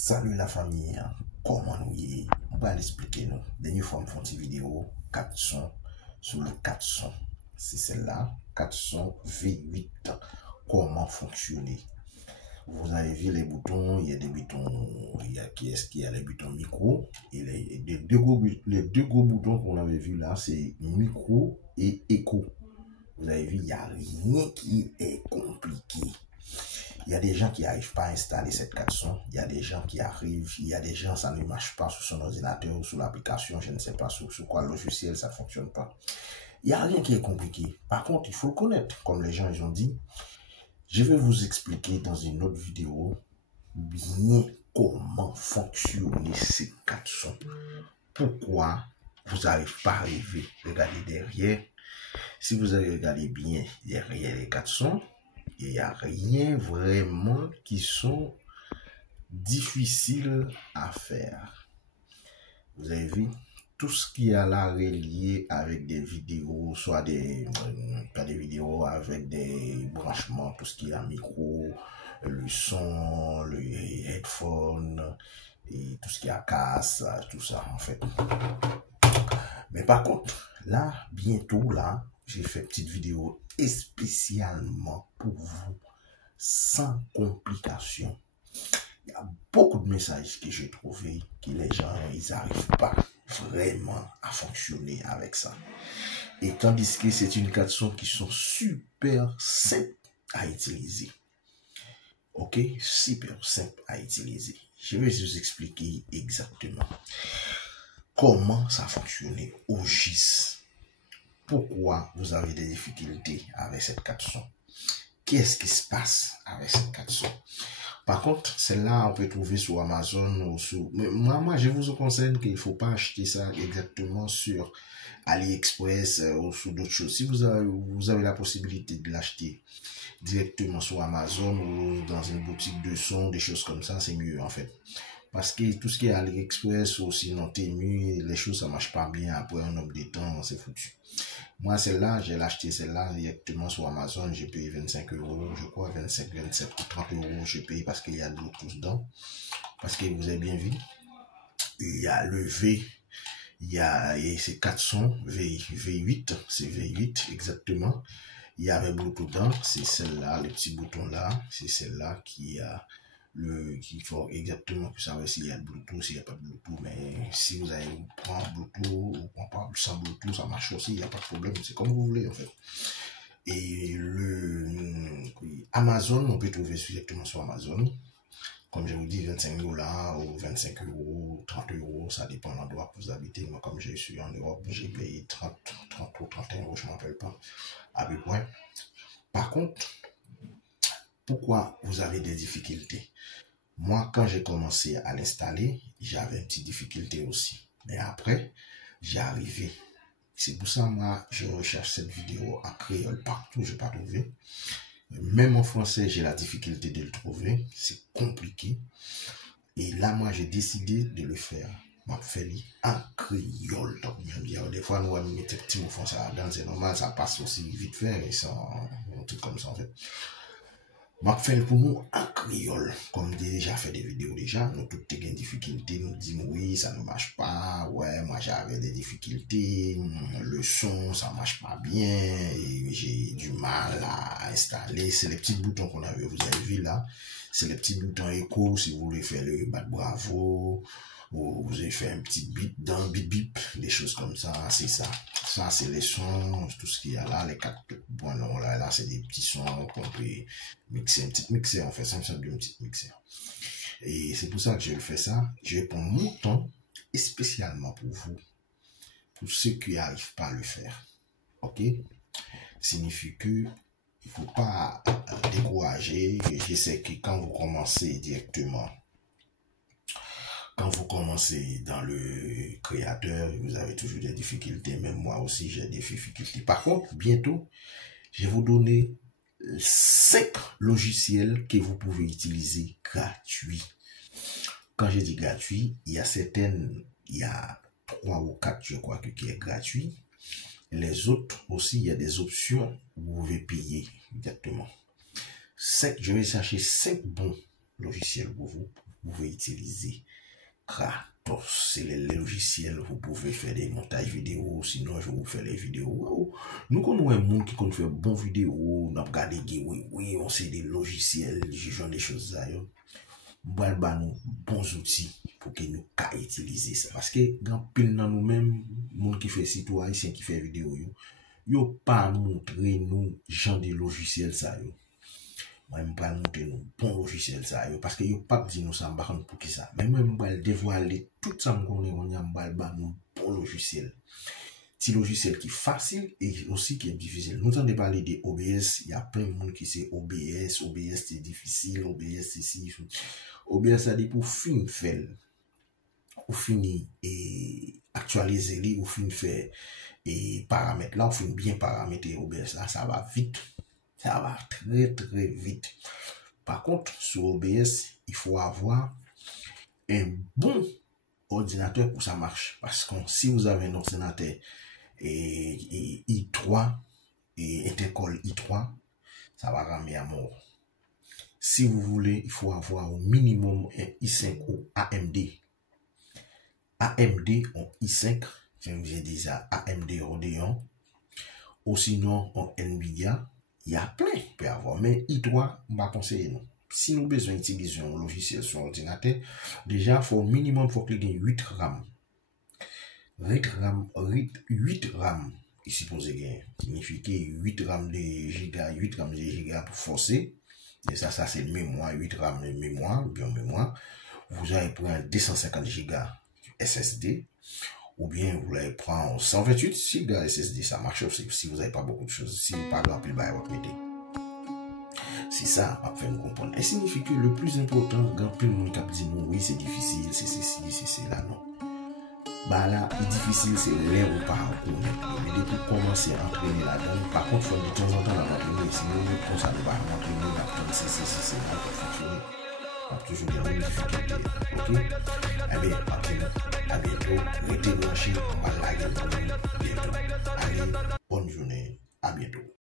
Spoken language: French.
Salut la famille, comment nous y est? On va l'expliquer nous. Dernière fois, on fait une vidéo 400 sur le 400. C'est celle-là, 400 V8. Comment fonctionner? Vous avez vu les boutons, il y a des boutons, il y a les boutons micro et les deux gros boutons qu'on avait vu là, c'est micro et écho. Vous avez vu, il n'y a rien qui est compliqué. Il y a des gens qui n'arrivent pas à installer cette 400. Il y a des gens qui arrivent, il y a des gens, ça ne marche pas sur son ordinateur ou sur l'application, je ne sais pas sur quoi logiciel, ça ne fonctionne pas. Il n'y a rien qui est compliqué. Par contre, il faut le connaître. Comme les gens ils ont dit, je vais vous expliquer dans une autre vidéo bien comment fonctionner ces 400. Pourquoi vous n'arrivez pas à arriver. Regardez derrière. Si vous avez regardé bien derrière les 400, il n'y a rien vraiment qui sont difficiles à faire. Vous avez vu, tout ce qui est là relié avec des vidéos, soit pas des vidéos avec des branchements, tout ce qui est à micro, le son, le headphone, et tout ce qui est à casse, tout ça en fait. Mais par contre, là, bientôt là, j'ai fait une petite vidéo spécialement pour vous, sans complications. Il y a beaucoup de messages que j'ai trouvés que les gens, ils n'arrivent pas vraiment à fonctionner avec ça. Et tandis que c'est une 400 qui sont super simples à utiliser. Ok, super simple à utiliser. Je vais vous expliquer exactement comment ça fonctionne au GIS. Pourquoi vous avez des difficultés avec cette 400? Qu'est-ce qui se passe avec cette 400? Par contre, celle-là, on peut trouver sur Amazon ou sur... Moi, je vous conseille qu'il ne faut pas acheter ça exactement sur AliExpress ou sur d'autres choses. Si vous avez la possibilité de l'acheter directement sur Amazon ou dans une boutique de son, des choses comme ça, c'est mieux en fait. Parce que tout ce qui est AliExpress ou sinon Temu, les choses ça marche pas bien. Après un nombre de temps, c'est foutu. Moi, celle-là, j'ai acheté celle-là directement sur Amazon. J'ai payé 25 €, je crois, 25, 27 ou 30 €. J'ai payé parce qu'il y a de Bluetooth dedans. Parce que vous avez bien vu, il y a le V, et c'est 400 V8, c'est V8 exactement. Il y avait Bluetooth dedans, c'est celle-là, les petits boutons là, c'est celle-là qui a qu'il faut exactement pour savoir s'il y a le Bluetooth, s'il n'y a pas de Bluetooth. Mais si vous avez prendre Bluetooth ou pas sans Bluetooth, ça marche aussi, il n'y a pas de problème. C'est comme vous voulez en fait. Et Amazon, on peut trouver directement sur Amazon. Comme je vous dis, 25 $ ou 25 €, 30 €, ça dépend de l'endroit où vous habitez. Moi, comme je suis en Europe, j'ai payé 30 ou 31 €, je ne m'appelle pas, à peu près. Par contre, pourquoi vous avez des difficultés? Moi, quand j'ai commencé à l'installer, j'avais une petite difficulté aussi. Mais après, j'ai arrivé. C'est pour ça, moi, je recherche cette vidéo en créole partout, je n'ai pas trouvé. Même en français, j'ai la difficulté de le trouver. C'est compliqué. Et là, moi, j'ai décidé de le faire. Je fais en créole. Donc, des fois, nous, on met des petits mots français là-dedans, c'est normal, ça passe aussi vite fait, et ça, un truc comme ça, en fait. Je fais pour nous en créole. Comme déjà fait des vidéos déjà, nous toutes des difficultés, nous disons oui, ça ne marche pas, ouais, moi j'avais des difficultés, le son, ça marche pas bien, et j'ai du mal à installer. C'est les petits boutons qu'on avait, vous avez vu là, c'est les petits boutons écho, si vous voulez faire le bat bravo, ou vous avez fait un petit bip dans bip bip, des choses comme ça, c'est ça. Ça, c'est les sons, tout ce qu'il y a là, les 4 points longs là, c'est des petits sons qu'on peut mixer, un petit mixeur, en fait, ça me semble un petit mixeur. Et c'est pour ça que je fais ça. Je vais prendre mon temps, spécialement pour vous, pour ceux qui n'arrivent pas à le faire. Ok? Signifie que il faut pas décourager. Je sais que quand vous commencez directement, quand vous commencez dans le créateur, vous avez toujours des difficultés. Même moi aussi, j'ai des difficultés. Par contre, bientôt, je vais vous donner 5 logiciels que vous pouvez utiliser gratuits. Quand je dis gratuit, il y a 3 ou 4, je crois, qui est gratuit. Les autres aussi, il y a des options où vous pouvez payer exactement. Je vais chercher 5 bons logiciels pour vous vous pouvez utiliser Kratos. C'est les logiciels, vous pouvez faire des montages vidéo, sinon je vous fais les vidéos. Nous connaissons un monde qui peut faire bon vidéo, on a regardé, oui, on sait des logiciels, j'ai des choses là. Nous bons outils pour que nous puissions utiliser ça. Parce que quand pile dans nous-mêmes, monde qui fait site ou haïtien qui fait vidéo, yo pas montrer nous genre de logiciels ça yo. Moi je pas montrer nous bon logiciel ça yo parce que yo pas dit nous ça pas pour qui ça. Mais moi je vais dévoiler tout ça on a nous bon logiciel. Petit logiciel qui est facile et aussi qui est difficile. Nous entendons parler de OBS, il y a plein de monde qui sait OBS c'est difficile, OBS c'est si. OBS ça dit pour fin faire ou fini et actualiser ou fin faire et paramètres là, ou fin bien paramétrer OBS là, ça va vite. Ça va très très vite. Par contre, sur OBS, il faut avoir un bon ordinateur pour que ça marche. Parce que si vous avez un ordinateur et i3 et Intercol i3, ça va ramer à mort. Si vous voulez, il faut avoir au minimum un i5 ou AMD. AMD en i5, j'ai dit ça, AMD Radeon, ou sinon en Nvidia. Il y a plein peut avoir, mais i3, on va conseiller non. Si nous besoin d'utiliser un logiciel sur ordinateur, déjà, il faut au minimum faut qu'il y ait 8 RAM. 8 RAM, il suppose gagner. Signifie que 8 RAM de giga, 8 RAM de giga pour forcer. Et ça c'est le mémoire, 8 RAM de mémoire, bien mémoire. Vous allez prendre 250 giga SSD. Ou bien vous allez prendre 128 giga SSD, ça marche aussi si vous n'avez pas beaucoup de choses, si vous n'avez pas grand-pile by votre métier. C'est ça, après nous comprendre. Et signifie que le plus important, grand-pile nous dit oui, c'est difficile, c'est ceci, c'est là, non. Bah là, le difficile, c'est l'air ou pas reconnaître. Mais depuis commencer à entraîner là-dedans, par contre, il faut de temps en temps l'entraîner, sinon, on ça ne va pas entraîner là-dedans, c'est là pour fonctionner. Toujours des difficultés. Ok? Eh bien, à bientôt. Mettez-vous en Chine, on va la gueule bientôt. Allez, bonne journée. À bientôt.